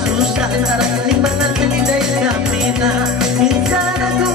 Susah antara ketimbang ini dari kami. Insana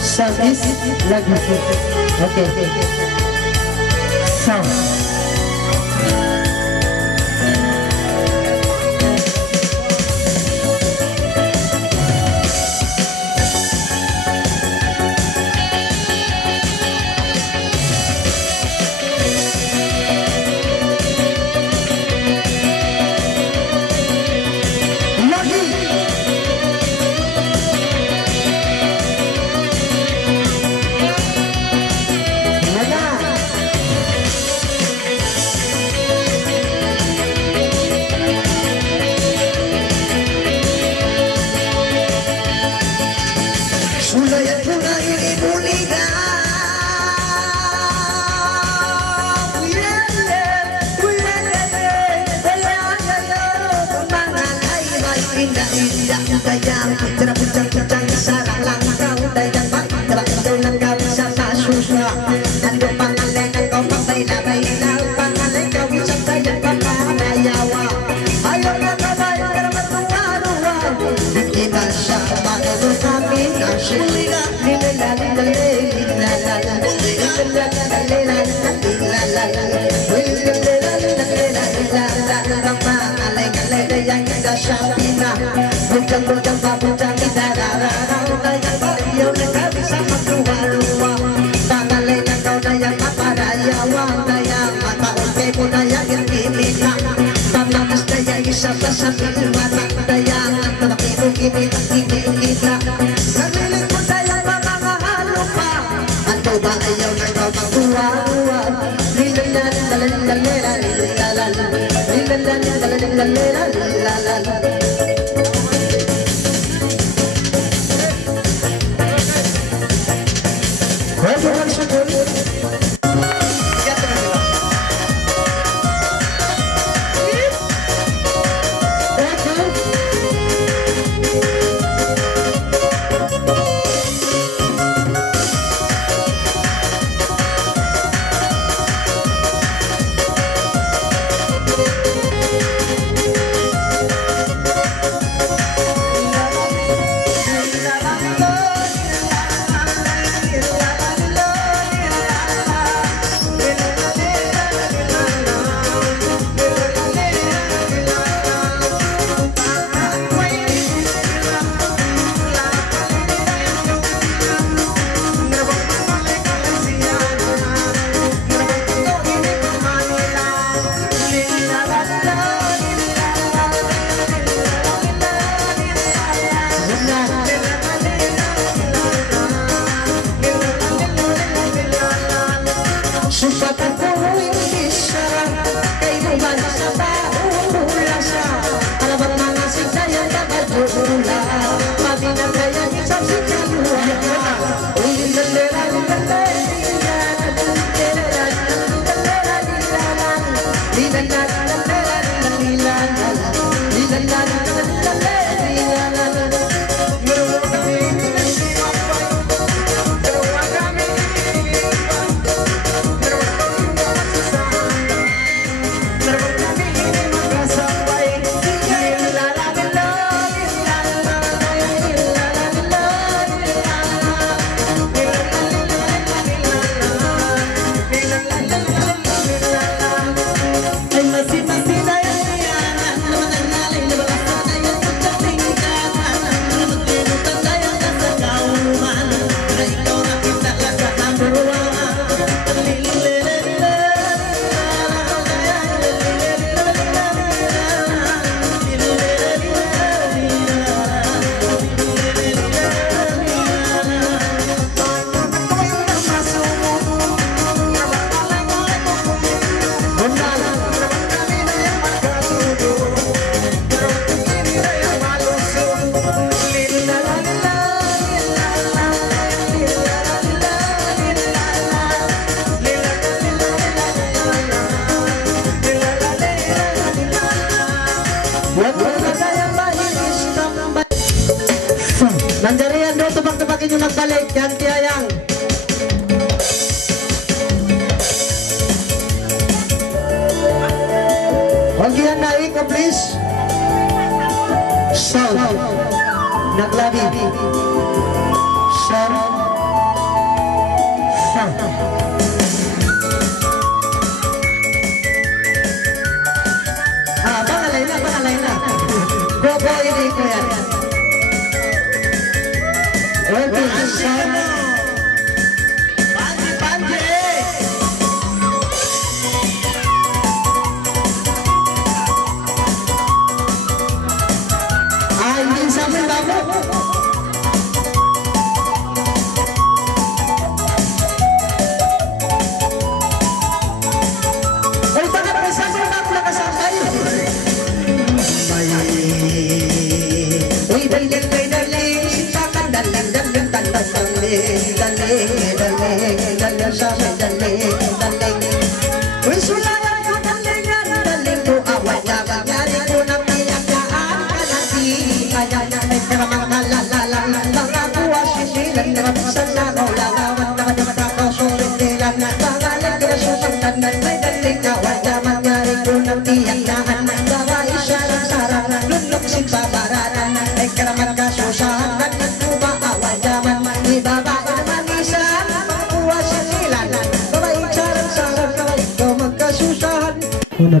Sadis lagu. Oke. Sound. Nanjarian do tebak-tebakin yung nagbalik yan tiyayang. Huwag yan naik, please. Sound. Naglabi. Sound. Sound. Pangalay na. Go, ini ko yan. Okay, sound.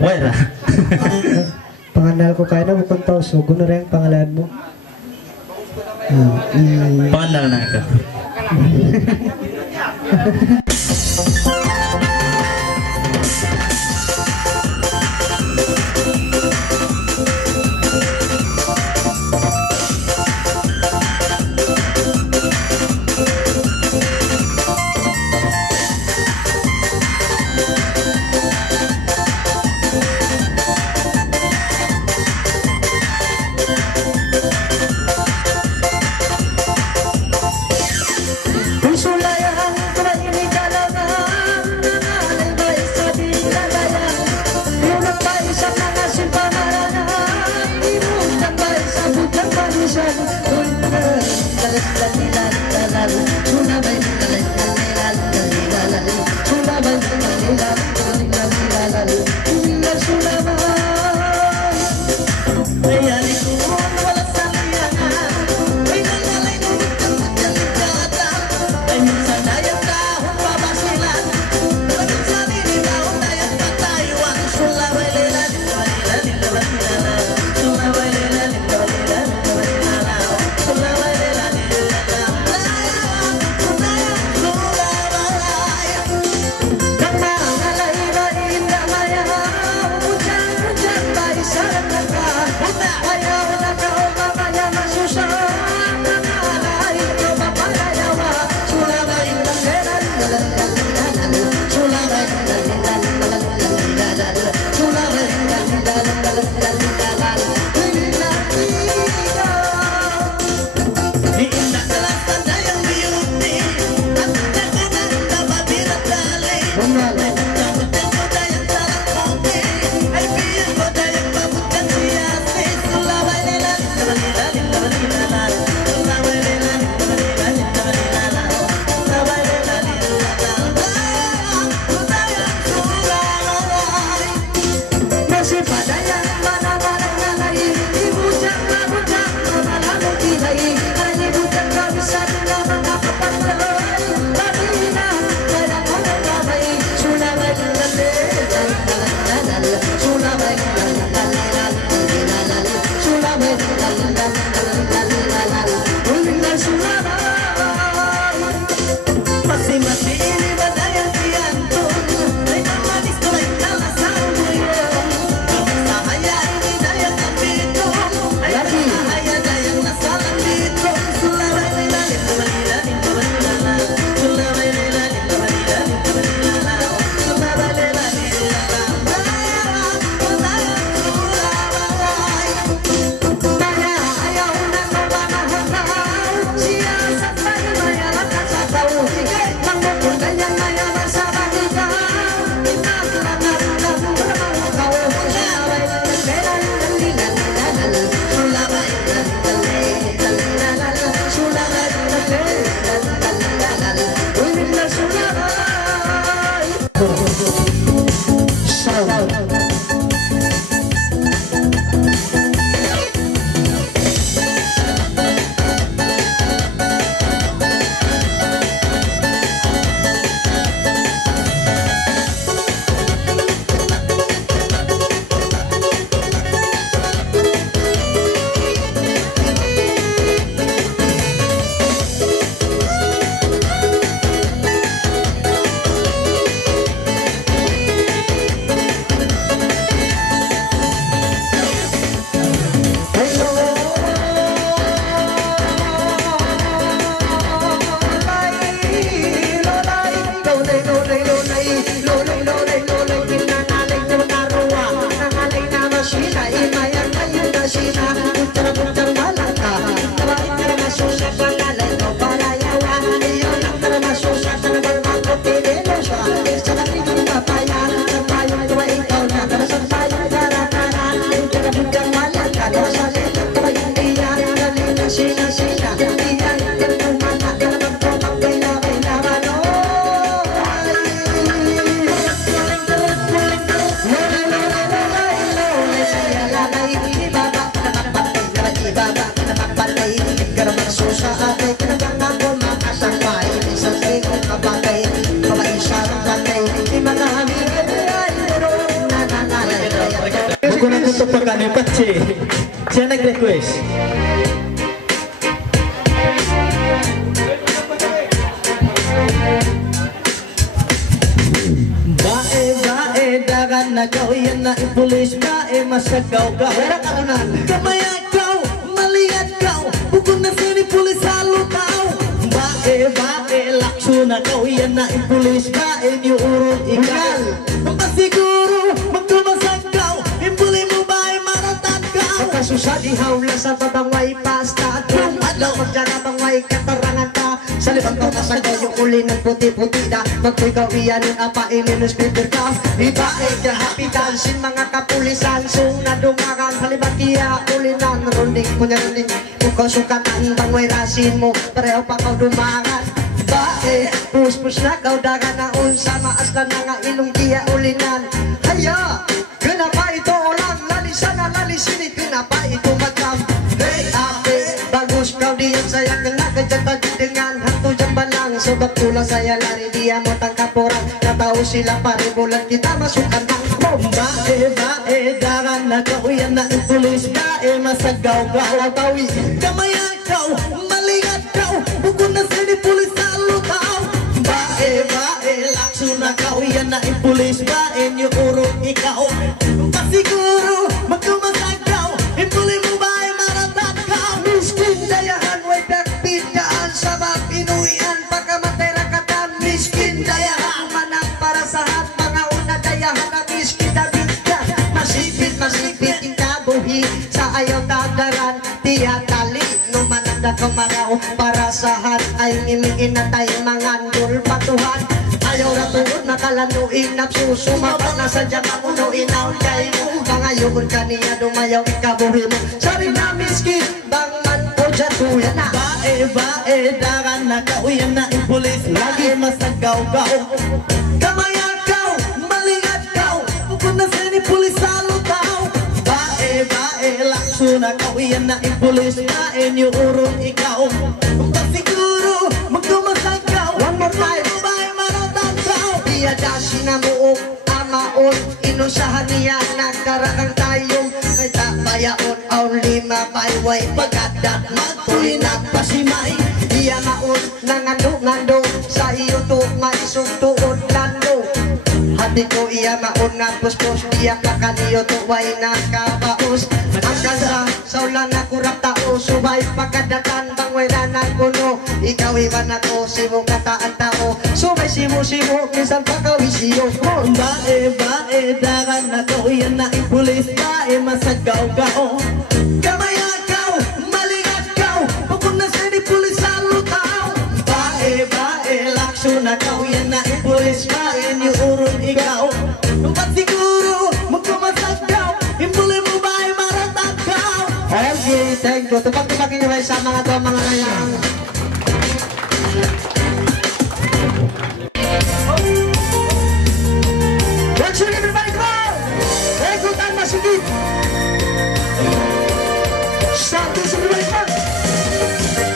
Wala. Panganal ko kaya na bukong tao. So, gano'n rin ang pangalan mo. Pangalan na ito. bagay Kinabangan ko makasang bahay Isang tingong kabagay Kabaisang bagay Di mga hamilin ay meron nananay Buko na kung pagkano yung patsi. Siya nag-request. Bae, dagan na gaw, yan na ipulis. Bae, masagaw ka. Wala ka unan Kamaya kaw, maliat kaw. Buko na sinipulis sa lutaw. Bae, laksyo na kaw, yan na ipulis. Bae, niyo urong ikaw. Pasiguro, magtumasag kaw. Impuli mo bae, maratat kaw. Kasusad ihawla sa babangway pasta Kung adlaw magjanabangway katarangan ta Sa libang ko kasagaw yung uli ng puti-puti na Magpuy kawiyan ng apainin ng speaker ka Ibae ka happy dancing mga kapulisan Sung na dumakan halibat kiya ulinan Runding punya runding Kung sukatan bangway rasin mo Pareho pa kau dumakan Bae, puspus na kau dagan na unsa Maas na nga ilong kiya ulinan Haya, kenapa itu orang lalisan na lalisin Kenapa itu macam Hey ate, bagus kau diam saya kena kejata dengan hantu jambalang Sebab tulang saya lari dia mau tangkap orang Tak tahu sila pari bulan kita masukkan bom Bae, dagan na kaw, yan na ipulis. Bae, masagaw ka. Tawi Kamaya kaw, maligat kaw. Buko na sinipulis sa lutaw. Bae, laksyo na kaw, yan na ipulis. Bae, niyo urong ikaw. Pasiguro, magtumasag kaw. Impuli mo bae, maratat kaw. Miskin dayahan way dakpit kaan sabab inuian pagkamatay rakatan Miskin dayahan manang para sa hat mga una dayahan na miskin dabit ka Masipit yung kabuhi sa ayaw tadaran Tiya tali numananda kamaraw para sa hat ay ngimigin na tayo mangandul patuhan Ayaw na tuod nakalanuin napsusumabang na sadya mamunuin na untay mo Mga yukon kaniya dumayaw ikabuhi mo Sari na miskin bang man po jatuyan na Bae, dagan na kaw, yan na ipulis. Lagi masagaw kaw. Kamaya kaw, maligat kaw. Buko na sinipulis sa lutaw. Bae, laksyo na kaw, yan na ipulis. Bae, niyo urong ikaw. Pasiguro, magtumasag kaw. One more time. Bae, maratat kaw. Iyadasin na mo amaon inusahan niya nagkarakang tayong kay tabayaon aon lima payway pagkadat magtuloy na pasimay iya maon nangando sa iyo to maisugtuod lalo hati ko iya maon na puspos iya kakaniyo to way nakapaus ang kasa sa ulan na kurap tao subay pagkadatan bangwela na kuno ikaw iwan ako simong kataan tao subay simo minsan pagkawisiyo Bae, dagan na kaw, yan na ipulis. Bae, masagaw kaw. Kamaya kaw, maligat kaw. Buko na sinipulis sa lutaw. Bae, laksyo na kaw, yan na ipulis. Bae, niyo urong ikaw. Pasiguro, magkumasag kaw. Impuli mo bae, maratat kaw. Okay, thank you. Tupag-tupagin nyo sa mga to mga nayang Watch it, everybody, come on! Hey, good time, masigit! Stop this, everybody, come on!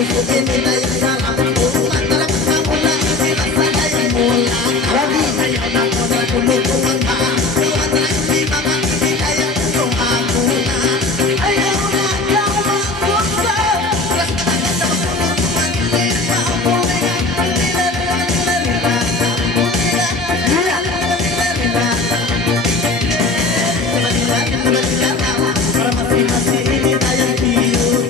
puso ini dayang salam. Umat dalam kamu na inilasa dayang mula. Lagi ayaw na ko na kumukuhan ka. Umat dalam di mama ini dayang kung ako na. Ayaw na ikaw magpusa. Plus na na sa kumukuhan ini na ako na. Nila nila nila nila. Nila nila nila nila. Para masing-masing ini dayang tiyo.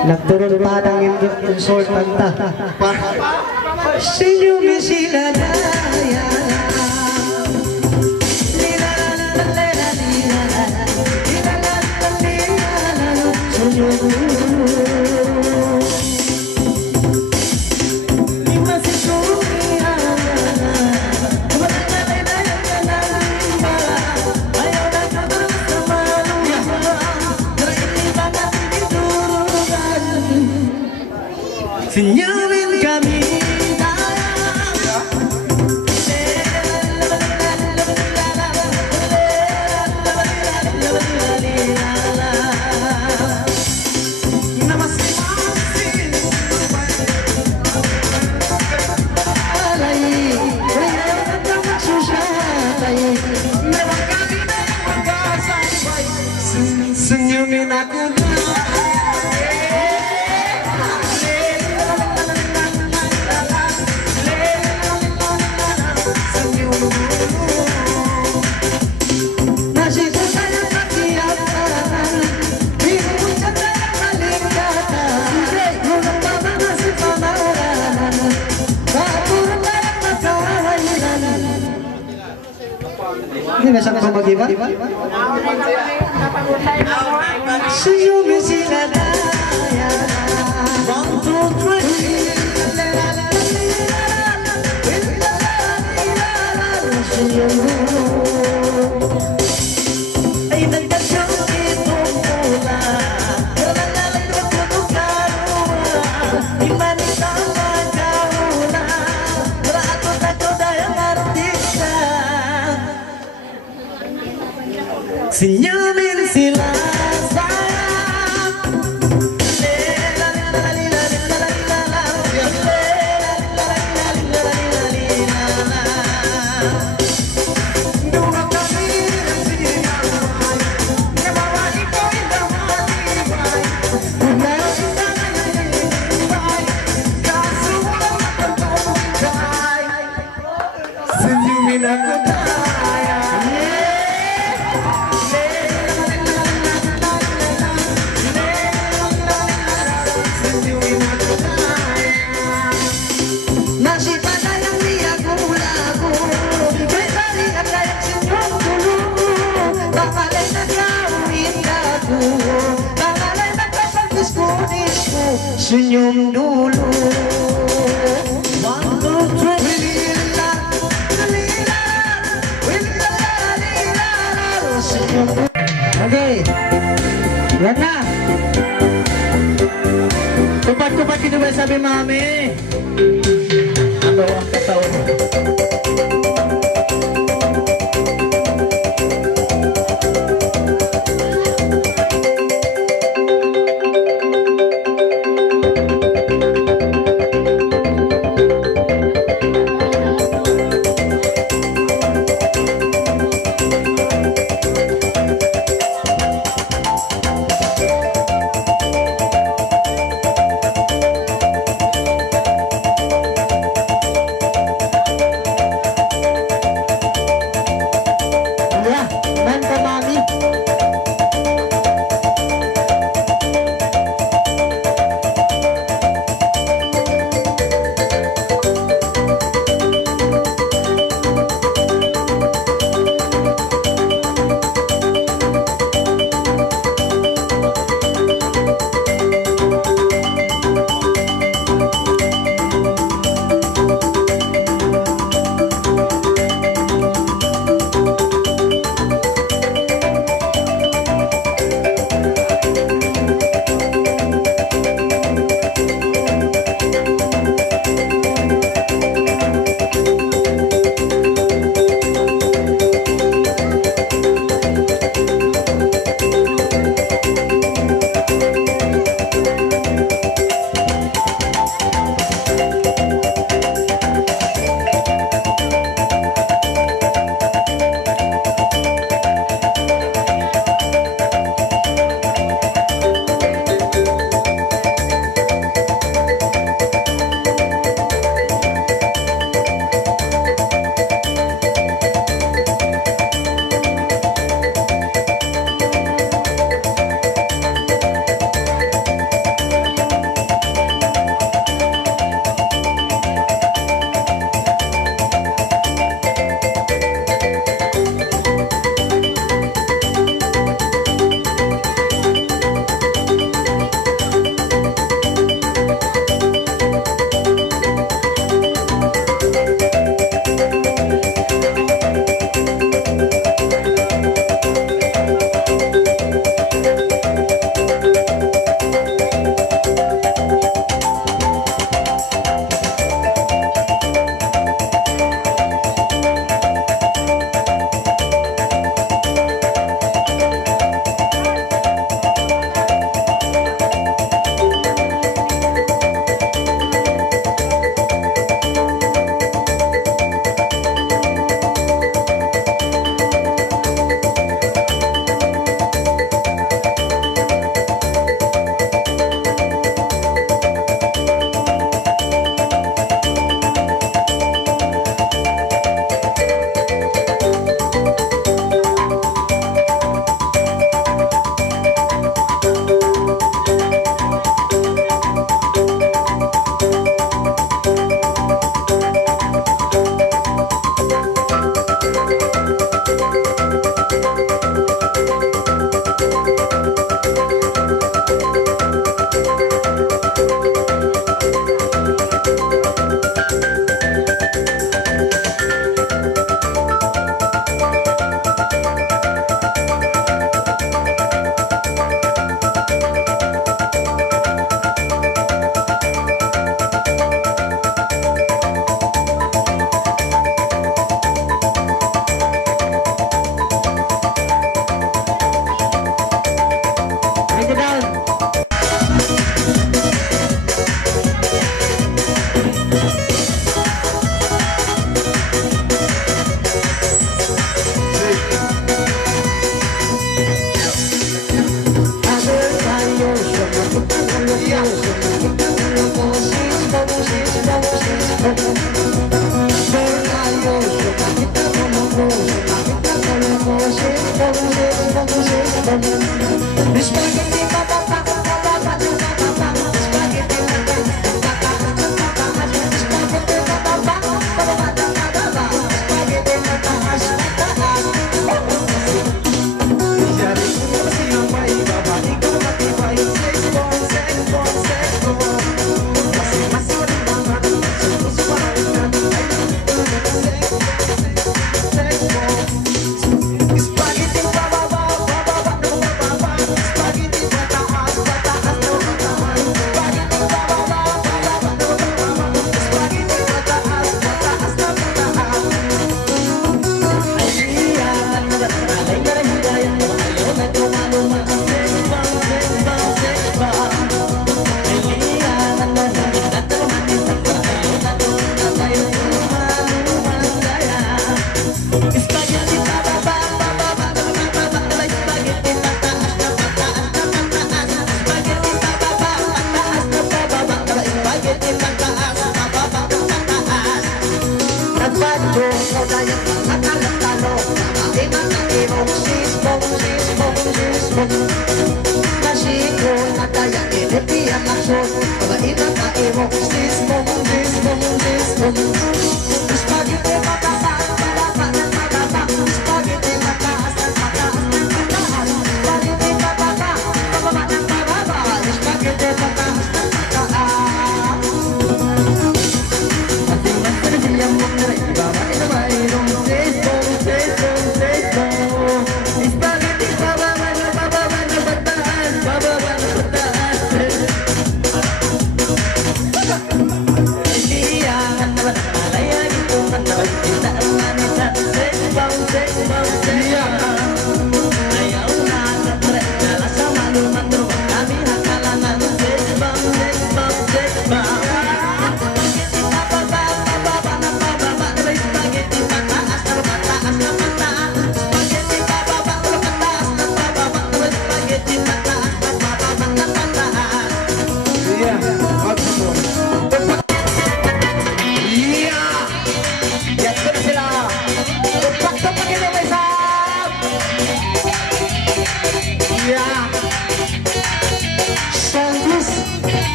Nagturun pa ng insultan ta. Sinyumi sila daya. Senyumin kami senyumin aku Ini nasa ka mag-iba? senyumin sila daya. 1, 2, 3 ay nagkasyon itong mula. Nalalay na puno karuwa. Imanita magkahula. Ratot ako dayang artista. Senyumin sila sayang. Dua kami sinaway, nabawa iko'y namatibay. Meron ka na nangyayay, kaso walang matutugay. Senyumin ako daya. Senyum dulu. 1, 2, 3 senyum dulu. Oke. Yan na. Kupat-kupat kita ba sabi mami? Ano ang kataon?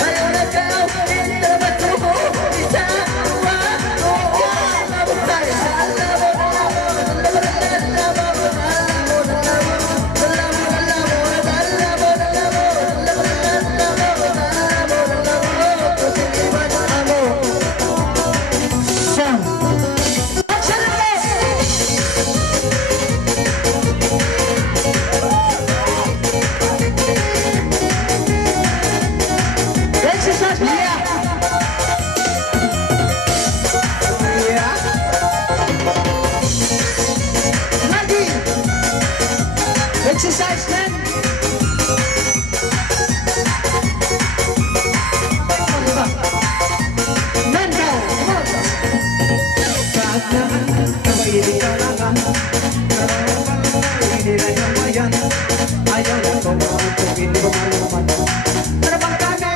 Ayaw na ini kalangan ini renamayan ayaw lang bawa untuk ini pengalaman terbang kami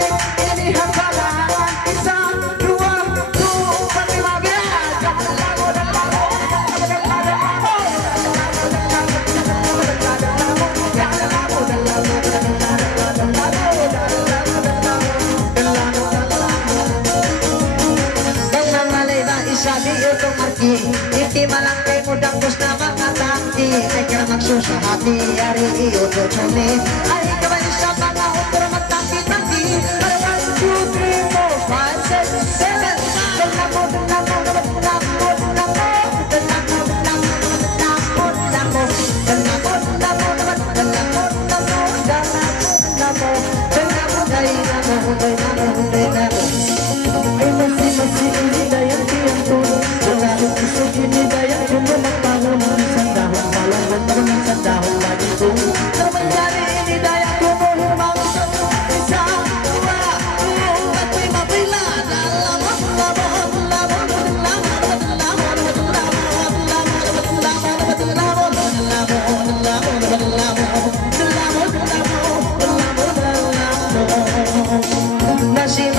ini hakalan isa dua empat lima Sabi itong marki Iti malangkay mo dangos na makatangki Ay kaya magsusahati Ari iyo dotsone Ay kaway sa mga utro magtangki-tangki Ay 1, 2, 3, 4, 5, 6, 7 Dalamo, dalamo, dalamo, dalamo Dalamo, dalamo, dalamo Dalamo, dalamo Dalamo, dalamo, dalamo Dalamo, dalamo Dalamo, dalamo Dalamo, dalamo Ay masih ini daya tiang turun Selalu kusuk ini daya cuma membangun Sandahun malam bentuk sandahun lagi turun Termencari ini daya tumbuh membangun Bisa dua empat lima bila dalam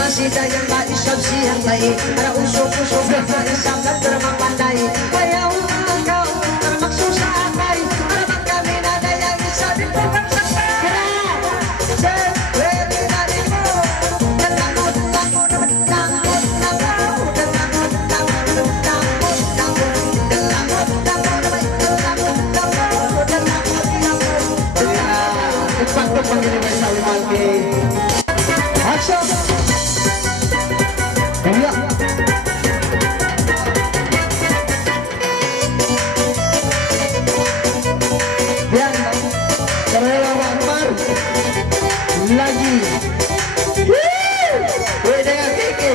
masih dayang ba isang siyang bayi Para usok-usok na isang na terbang pandai Kaya umagaw para magsusakay Para bang kami na dayang isa din po magsakay Ready na rin mo Dalamo, dalamo, dalamo Dalamo, dalamo, dalamo Dalamo, dalamo, dalamo Ipagpag pangiliway sa limalki Action! Iya. Yan, Kamerawan lagi. Wih, dengan Kiki.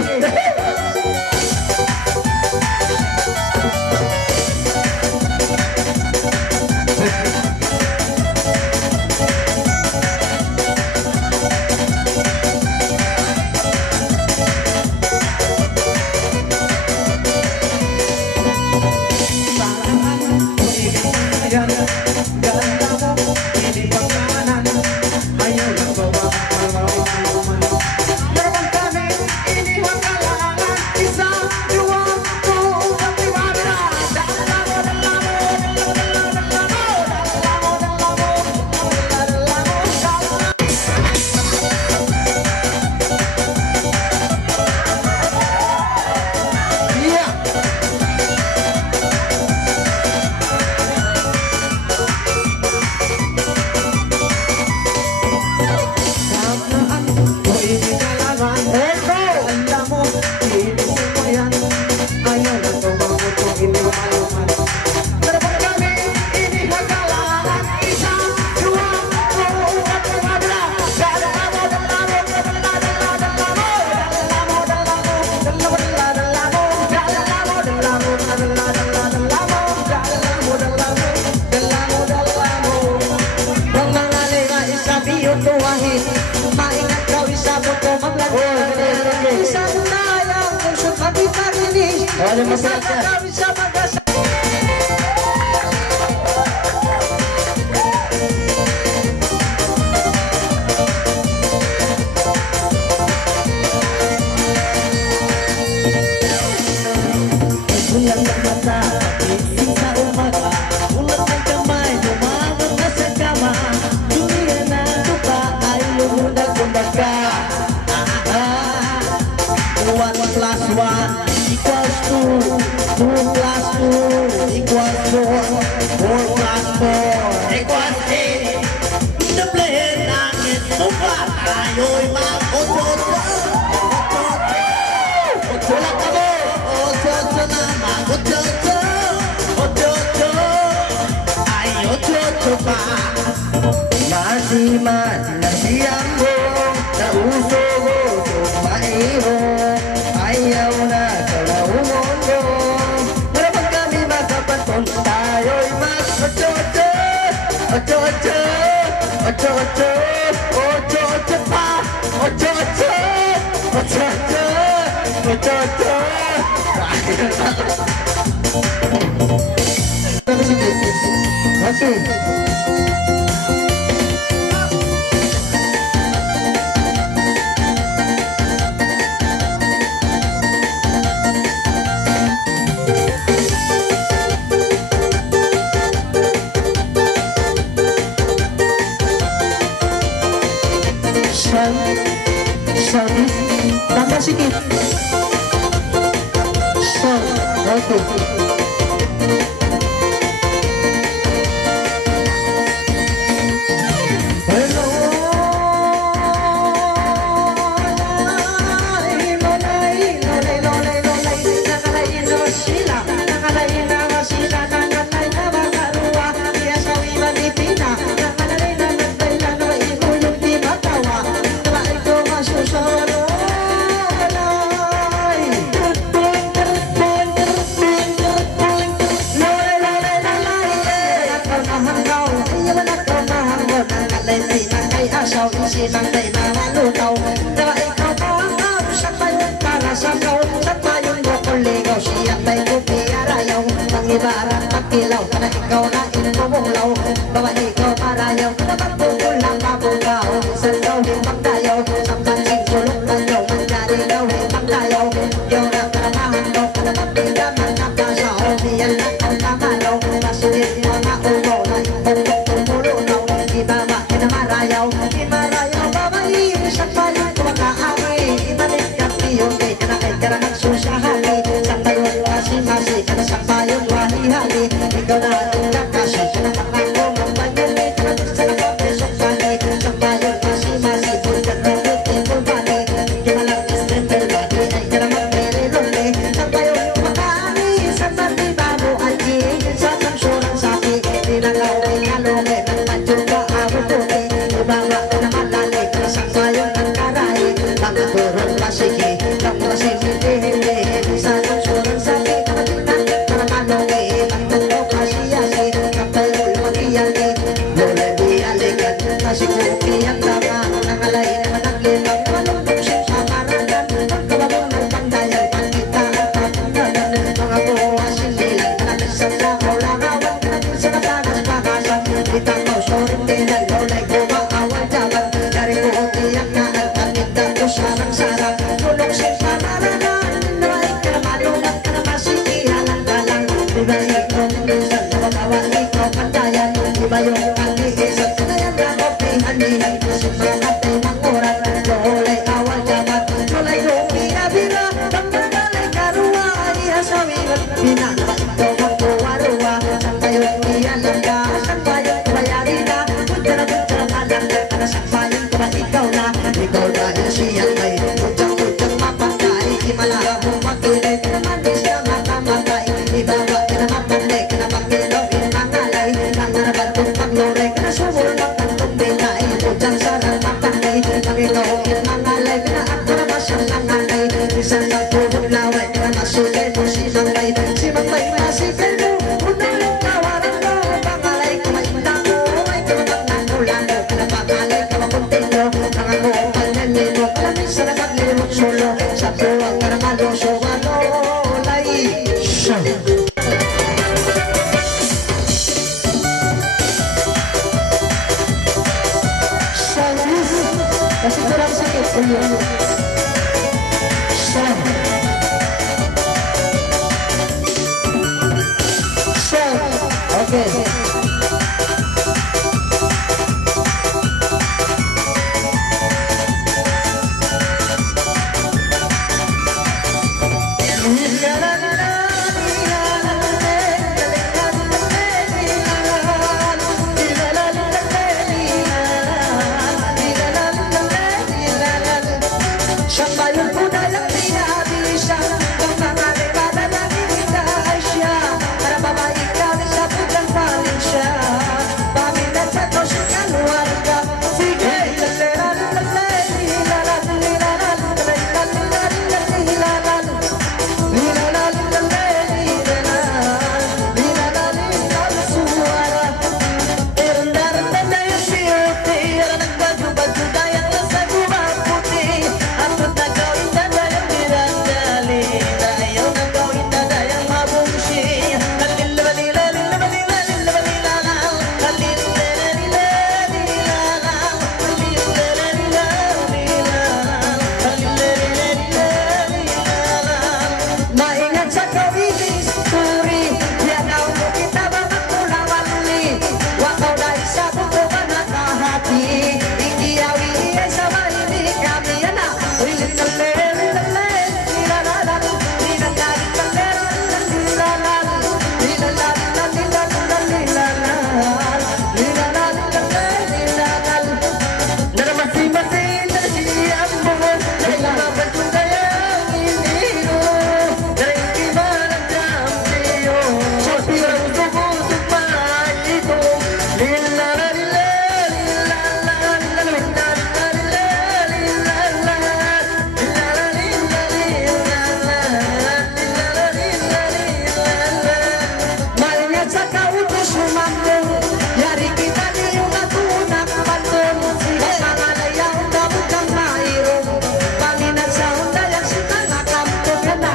Olha, masyarakat. Bulan ng mata, ising sa umaga Ulat ng kamay, lumangon na sa kama Dunia na tupa ay lumundag-undag ka 1 plus 1 equals 2 2 plus 2 equals 4 4 plus 4 equals 8 Doblehin langit tupa tayo'y mag-otso Otso lang kami Otso naman Otso Ay otso pa Mati-mati na siyang mo Na usog-usog mairo Ayaw na sa umundo Para pag kami makapanton Tayo'y mag-otso Otso pa Otso Sound, tambah sedikit. Sound, oke. Sinang tay na malutaw na ikaw pa sa tayo para sa kau sa tayong broccoli siya tay ko piyarayaw ang ibarat pagkilaw na ikaw na inumulaw bawa ikaw parayaw na magpupul lang mabugaw sa daw pagdayaw sa pansing sulong tayo manjari daw pagdayaw yaw na karamahan daw na magpindaman na pasaw diyan na ang tamalaw masigit na maugaw na itong tumulo iba ba kinamarayaw ikaw na ang kakasya sa nakakako magpanyali sa nakapesok bani sa bayan masi-masi bulgat na lutin bulbani kimalang istrepel bani ay karamat merilone sa bayan kumakaani sa bati bago alji sa kamsurang sapi dinalaw ay nalome ng panjuga abututi ubawa na malali sa bayan ng karay mga turong masiki ng masiki sa kamsurang sapi si kopi yang tama nangalay naman ang limang malungkong siya sa marangan pagkababong ng pandayan pagkita at patundanan mga buwas hindi lang natin sa lakaw langawan natin sa natagas pakasan itang mo soring tinan lolay ko maawal jaban dari kopi yang naan patinda ko sarang-sarang tulong siya sa marangan nawain ka na malunag ka na masikihalang kalang diba ikaw minsan nababawa ikaw pandayan iba yung pag-iisat hanihan semangat ay makurat lolay awal jabat lolay lumia bira tanggalay karua iya sawigan binaba ito magkuwarua sambayon iyan ang gasan bayan bayarina butara-butara alam na sambayon ko ba ikaw na siyan ay utang-utang mapagkay imala mo magkilay manis na matamatay ibaba kinamapanay kinamakilaw inangalay nangaraban kong pagloray kinasumul Jangan sarang mapanay Nang ikaw inangalay Pinaakto na masyang nangalay Isang nagpulong laway Na masulay mo si Mangbay Si Mangbay masikay mo Unang yung tawaran mo Pangalay ko maindang mo Ay kumabang nanulang mo Pinapangalay ka makuntin mo Nangango ang kanyanin mo Kalamin sa nakaglilimot sulo Sa tuwang karamalo So walolay Show kasi kurang sakit ulo. Oke. Para babae kami sa pulang paling sa kautos humandong yari kita niyo natunak bandong mga layaw na bukang mairong panginan sa onda yang sita nakampong na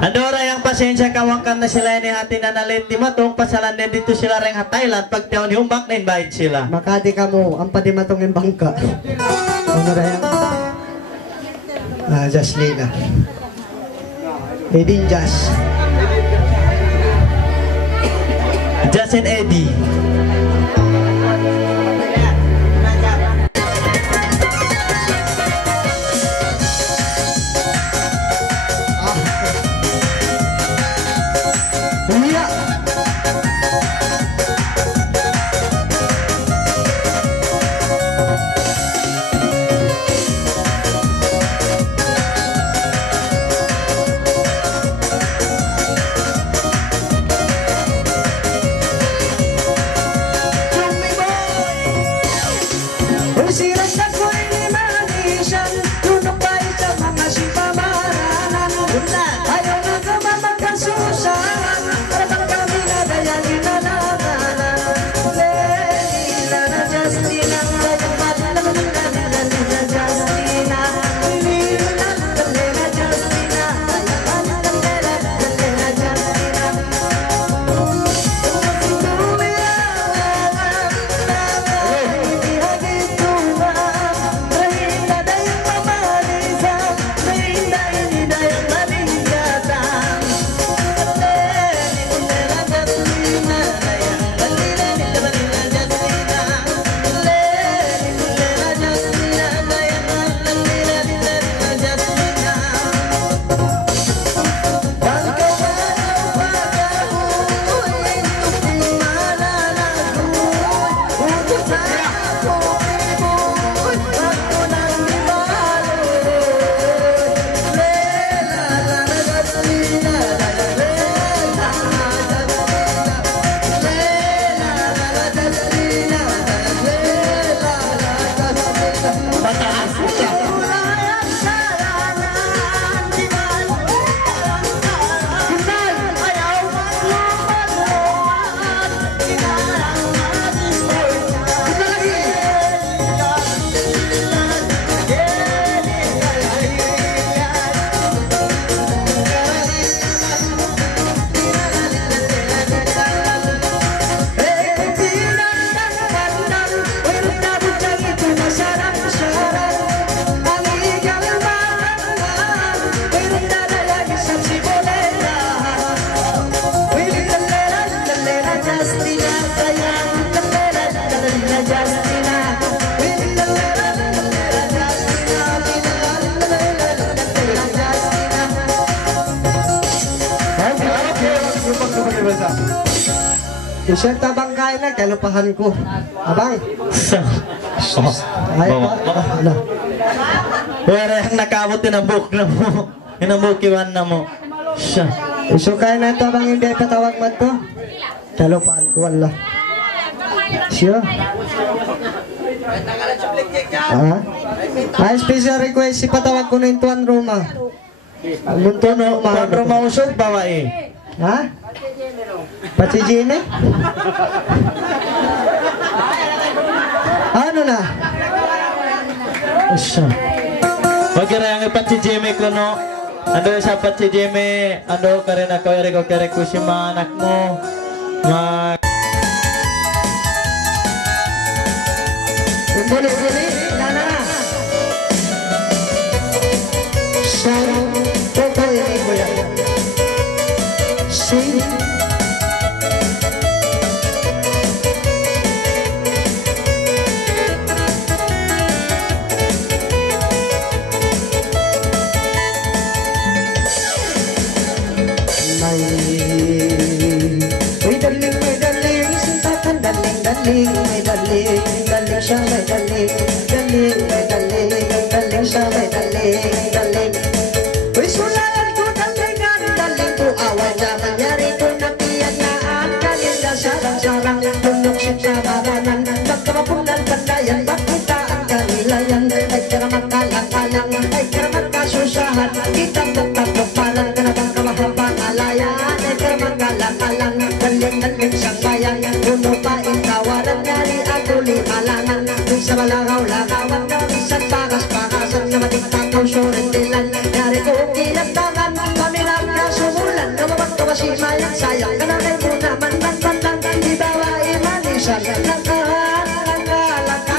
Andora yang pasensya kawakan na sila ni hati na nalit di matong pasalan din dito sila reng Thailand pag tiyaw ni humbak na invite sila. Makati ka mo, ang padimatong yung bangka. Ano na yan? Jaslina. Edin Jas. Jas and Eddie. sayang Candela Candela Justina Candela Candela Justina Candela Justina. Isang tabang kain na, kalupahan ko. Abang. Ay, ano? Wala yung nakabot din ang book na mo. Yung ang bukiwan na mo. Siya. Iso kain na ito, abang hindi patawag man to. Kalupahan ko, wala. Siya. Ay, special request, si patawag ko na yung Tuan Roma. Munto na Tuan Roma usog ba eh? Ha? Pati Jimmy? Ano na? Siya. Wag kaya ang ipat si Jimmy ko no. Ando sa pat si Jimmy. Ando ka rin ako kare ko si mga anak mo. Buli-buli, nana. Sayang, toko ini ko yan. See? May daling, sintakan daling, may daling siya, may daling siya, may daling. Uy, sulayan ko daling ko, away na mangyari ko na piyanaan, kalinda sarang-sarang, tunuksin sa baranan, pagkamapunan pandayan, bakita ang kanilayan, ay karaman kalang-kalang, ay karaman kasusahan, kitang tatlok-palan, kanabang kamahapang alayan, ay karaman kalang-kalang, daling sang bayan, puno pa ikawalan, nyari ako limalangan, dun sa malakaw-lakawan, kamisan bakas-bakasan, na matigtakaw surintilan, nyari ko kinagtangan, kami lang kasumulan, kamabang kawasimayan, sayang ka na kay muna, mandang-bandang, di bawa imanisan, langka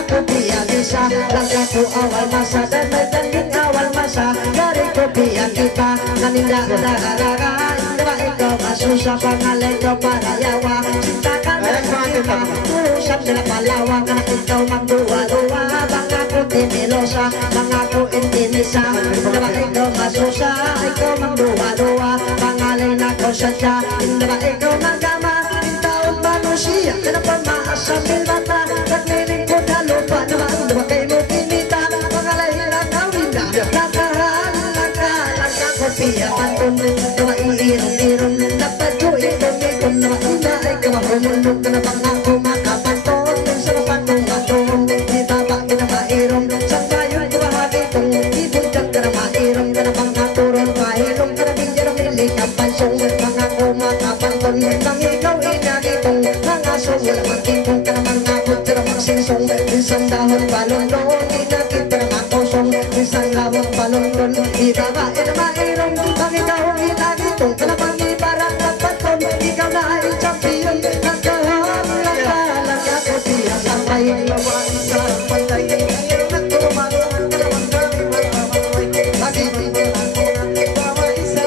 ko piyanisa, langka ko awal masa, dan may tanging awal masa, nyari ko piyan kita, naninda-ndararaga, diba ikaw masusa, pangalay ko parayawa, sinta ka na kita, urusan nila palawa, ka ikaw magduwa-duwa, banga ko tinilosa, banga ko intinisa, diba ikaw masusa, ikaw magduwa-duwa, pangalay na ko sadya, diba ikaw magama, taon manusia, kenapa maasa bilmata, nagniling ko na lupa, diba kayo mo pinita, pangalay na kawinda, lakahan, laka ko piya, pantun, diba iirong-irong, dapat ko ikong-ikong, diba ina ay kamahumulong, kenapa ako makapantong, sa mapantong-atong, di baba kinamairong, sa kayon ko mahagitong, ibutang kinamairong, kenapa ngaturong, mahirong, kinabinjarong, ilikang pansong, mga ko makapantong, nang ikaw inagitong, mga song, wala magkitong, kenapa ngabot, kenapa magsinsong, isang dahon balondong, inagit, kenapa kosong, isang labot balondong, di baba kinamairong, ang ikaw inagitong, kenapa ibarang nagpantong, ikaw na ay champion, nagkahan, laka ko siya sampai, sa patay, nagtumangan, kenapa kami magmamay, lagi tinggalan ko, bawa isa,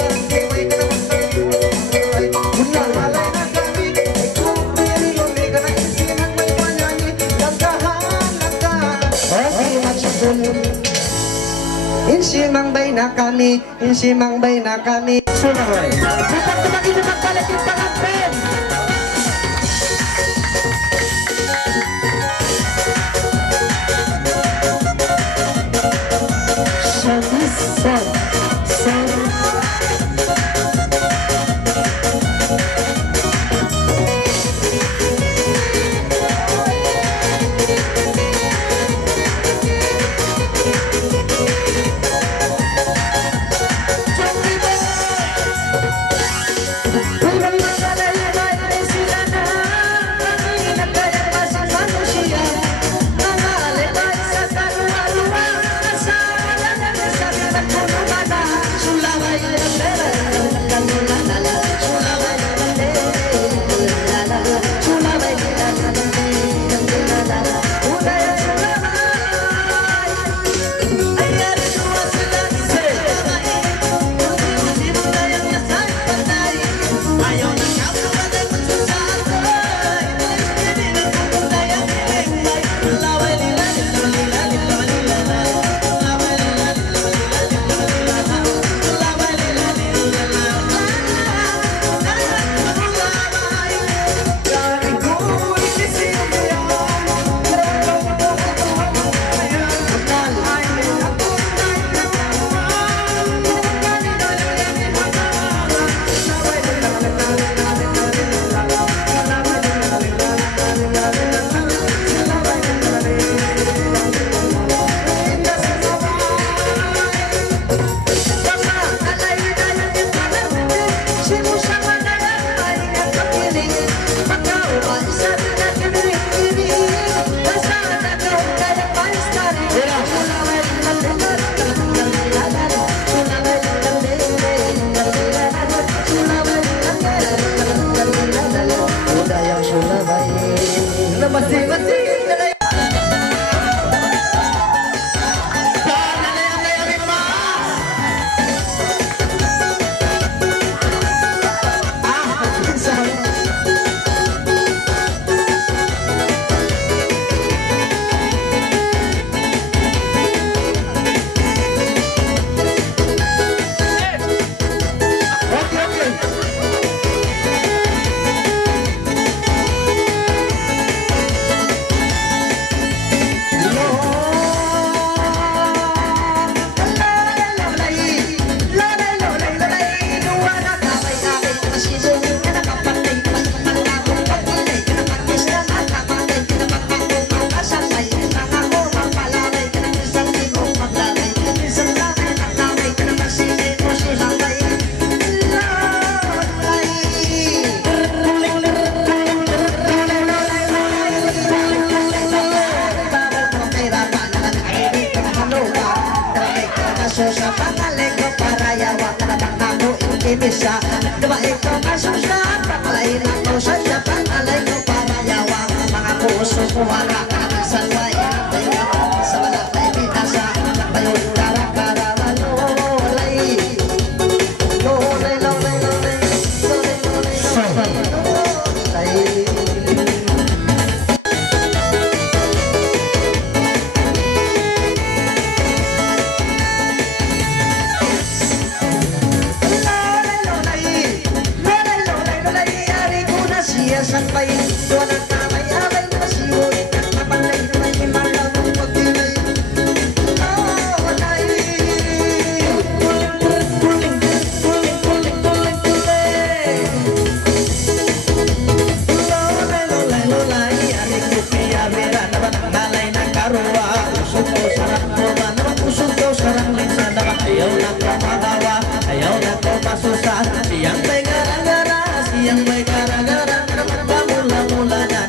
may kenapa kami, bulan walay na kami, kung pinilong, ka na isinang may panyanyi, langkahan, okay, magsusunod. Insimang bay na kami, insimang bay na kami. Sunaway. Bukan tumagi na magpalit yung pangapen. Urang magalay Masih Sa pangaling ko para yawa ka na bang ako intimisa Dumaing ko kasusya Pakalain ako sa siya Pangaling ko para yawa Mga puso ko wala Kamisan wa inatay Sa wala na ibinasa Bayon kara-kara Malolay Lolay, lolay, lolay Lolay, lolay, lolay Lolay Sampai doa dan kamay abay masiwoy Napanay tunay ni malamang pagdilay Lolay Tuling, tuling, tuling, tuling, tuling Lolay, lolay, lolay Aling kupiya bera naman ang malay ng karuwa Usog ko sarang kurma naman usog ko sarang linsa naman Ayaw na ko magawa, ayaw na ko masusa Siyang may gara-gara, siyang may gara-gara Mula-mula na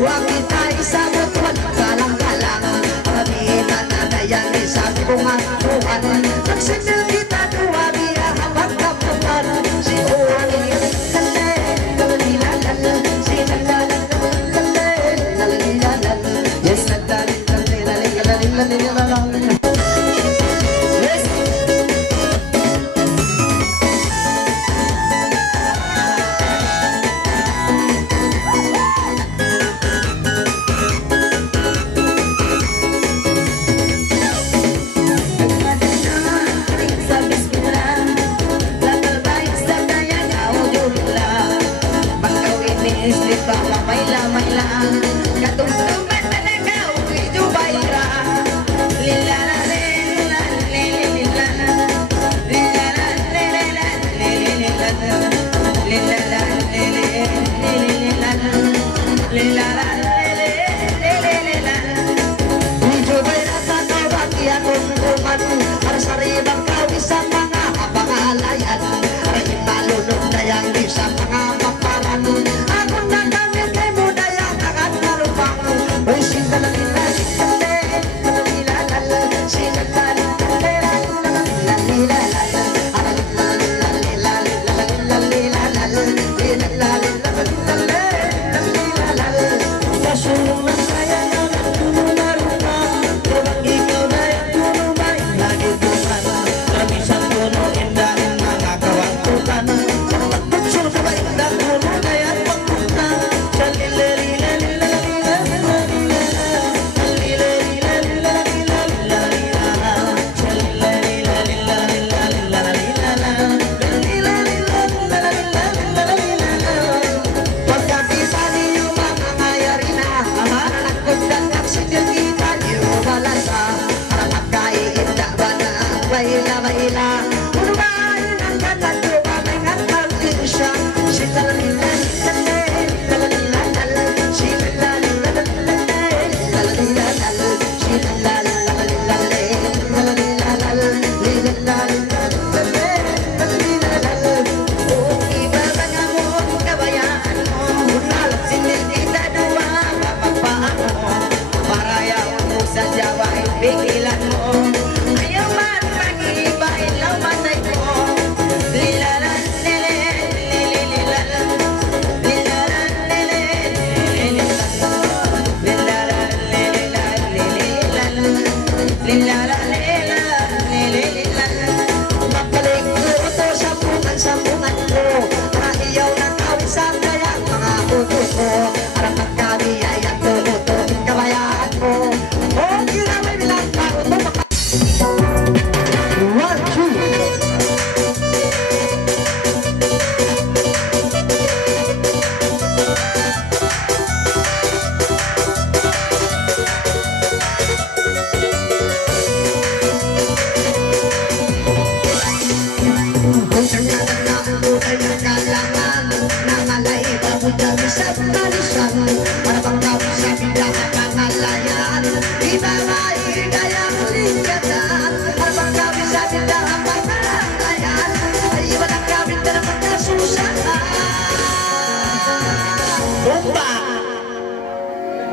dua kita isabot tuan kalang-kalang Pagina na dayan isa bunga tuan Nagsinil kita dua biya habang kapunan Si Uwan lale lalalilalan Si lalalan lalalilalan Yes lalalilalan lalalilalan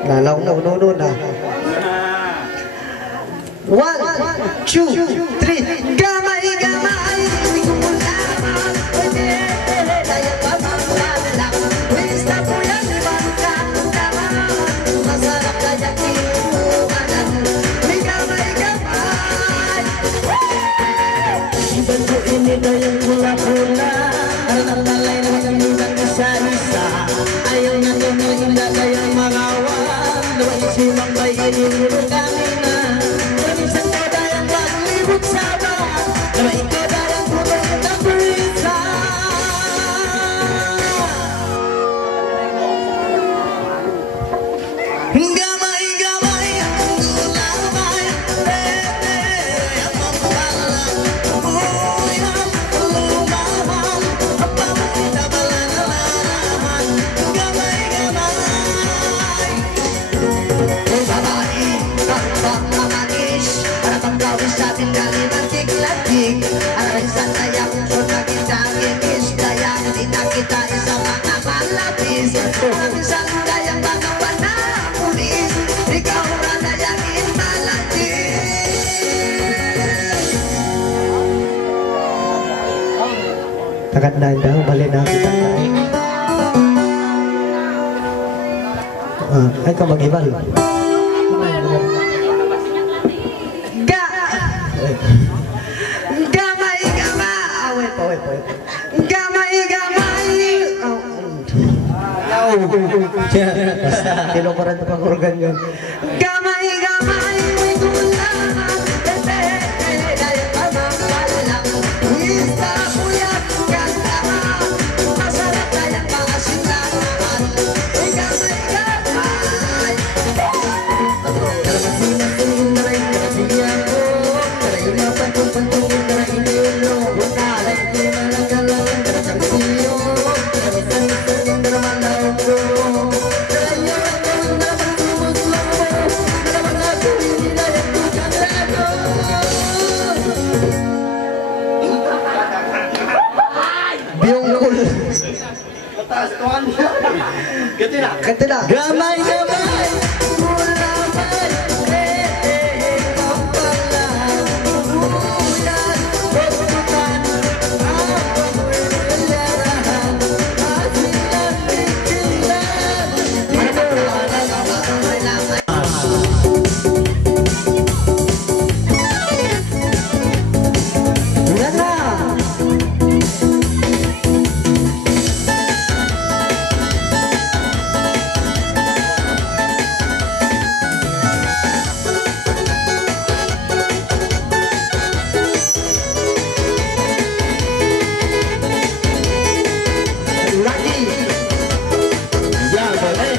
Lalaw na, uno na. 1, 2, 3, gamay, gamay, hindi ko mo lamang, pwede, dahil pamamalang, wista po yan, ibang kakundaman, masarap kaya kinuwanan, may gamay, gamay. Iban ko ini dayang pula-pula, ang nalay na magandang isa-isa, ayaw na tumingin na dayang magawan, naway simang may iniro kami na. Kita isa mga malapis, maraming sangga yang bagawan na Kagandahan daw, bali na kita tayo. Ay ka mag-ibal. Ga! Gamay, gamay! Wait. Gamay, gamay! Kinukuran na pang organ yun. Gamay, gamay! May kulangan! Dahil tamang palalang Isa kuyat kantahan Masarap kayang pangasinangan Gamay, gamay! Karamasin na rin karasiyan ko Karayunapan kong pantungin na inilo Bunalay ko malanggalang karasangsiyo Karamisan-misan na naman daw ko Karayunapan ko na pagtumuslong mo Naman ako hindi na yan tukang lago Biyungkul. Ganti na. Gamay, gamay. Mulaman, pampalan Buyan, pagputan Abang larahan Asilan, pikilan Pinawalan ang kailangan Yan na! Lagi! Ya, boleh.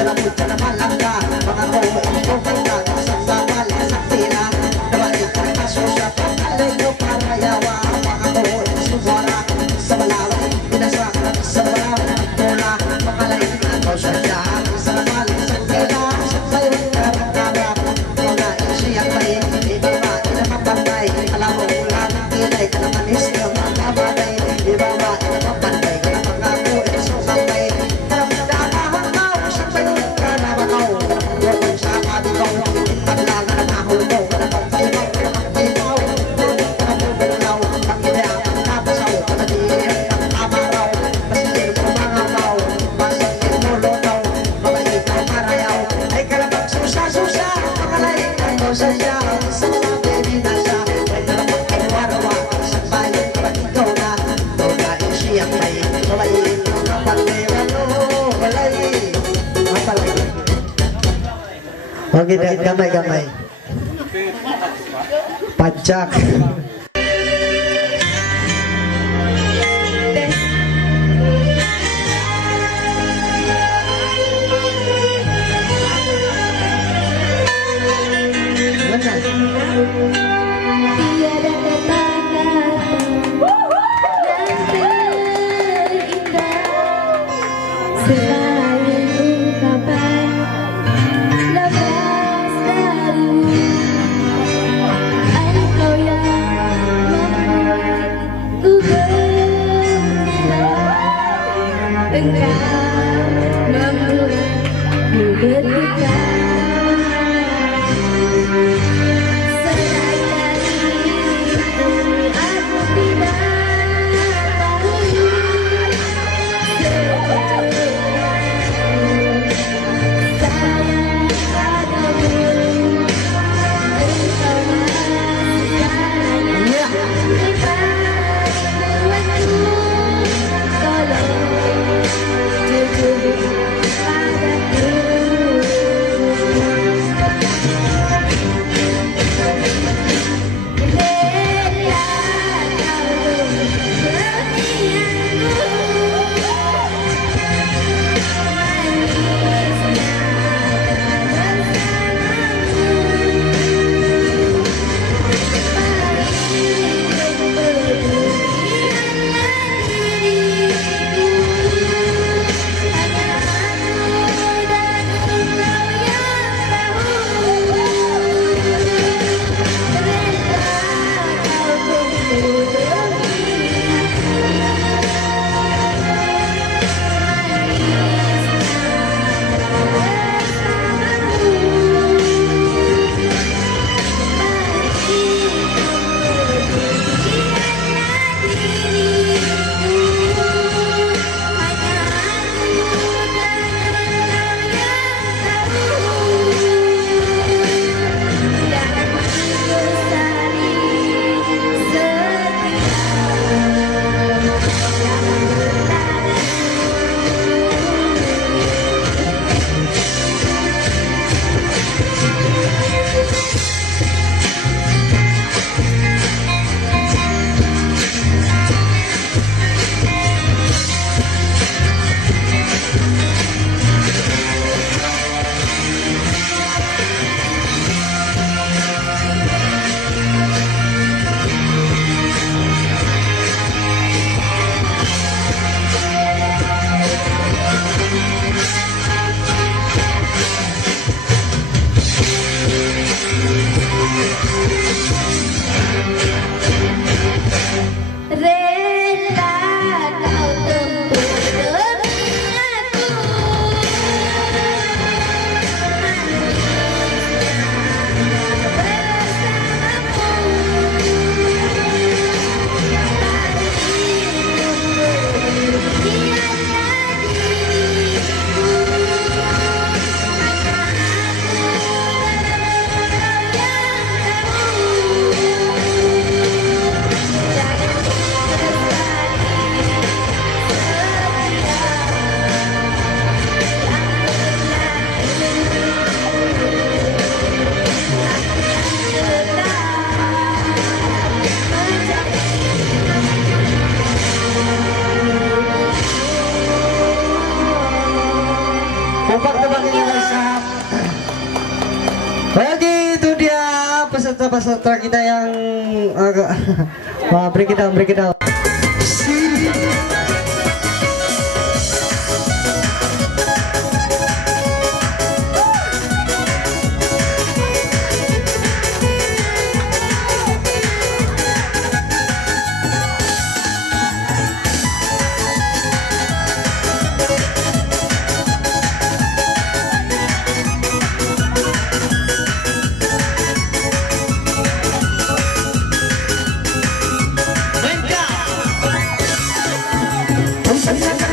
Diyan mo dyan na malangga Mga ko ito kanda Isang sabal, isang tila Nabalik ka kaso sa pagkalay mo para yawa Mga ko isubara Sa malawa Binasak sa malawa Tula Makalay Ikaw sa dyan Isang sabal, isang tila Isang sayo Karang-karang Mga isiyang bay Ibang ba Inamapantay Alam mo Ulang Tinay Kalamanis Ng mga kabatay Ibang ba Inamapantay Kalapangako Ito sa sabay Okay, gamay-gamay. Pajak. Tiada kata-kata yang terindah selain ungkapan lepas darimu. Engkau yang membuat ku gembira, engkau membuat ku berduka. apa sutra kita yang agak wah, break it down, break it down. Mainkan.